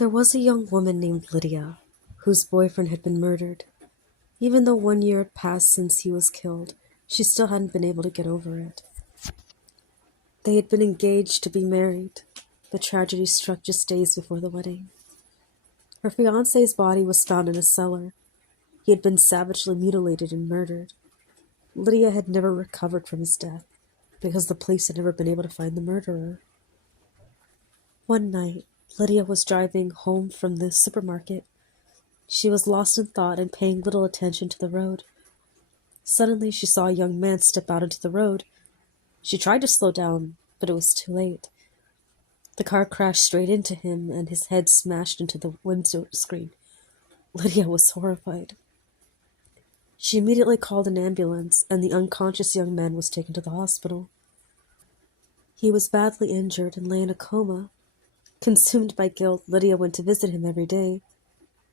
There was a young woman named Lydia, whose boyfriend had been murdered. Even though 1 year had passed since he was killed, she still hadn't been able to get over it. They had been engaged to be married, but tragedy struck just days before the wedding. Her fiancé's body was found in a cellar. He had been savagely mutilated and murdered. Lydia had never recovered from his death, because the police had never been able to find the murderer. One night, Lydia was driving home from the supermarket. She was lost in thought and paying little attention to the road. Suddenly, she saw a young man step out into the road. She tried to slow down, but it was too late. The car crashed straight into him, and his head smashed into the window screen. Lydia was horrified. She immediately called an ambulance, and the unconscious young man was taken to the hospital. He was badly injured and lay in a coma. Consumed by guilt, Lydia went to visit him every day.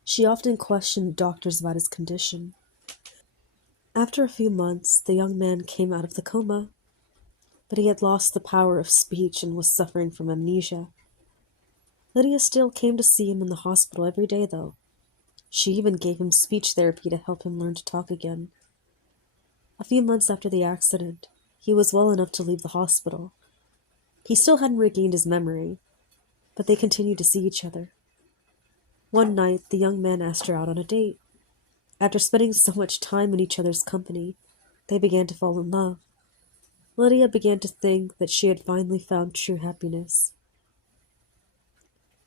She often questioned doctors about his condition. After a few months, the young man came out of the coma, but he had lost the power of speech and was suffering from amnesia. Lydia still came to see him in the hospital every day, though. She even gave him speech therapy to help him learn to talk again. A few months after the accident, he was well enough to leave the hospital. He still hadn't regained his memory, but they continued to see each other. One night, the young man asked her out on a date. After spending so much time in each other's company, they began to fall in love. Lydia began to think that she had finally found true happiness.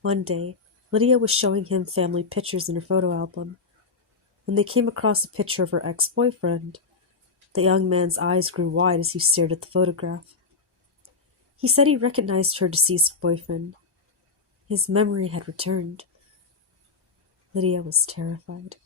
One day, Lydia was showing him family pictures in her photo album. When they came across a picture of her ex-boyfriend, the young man's eyes grew wide as he stared at the photograph. He said he recognized her deceased boyfriend. His memory had returned. Lydia was terrified.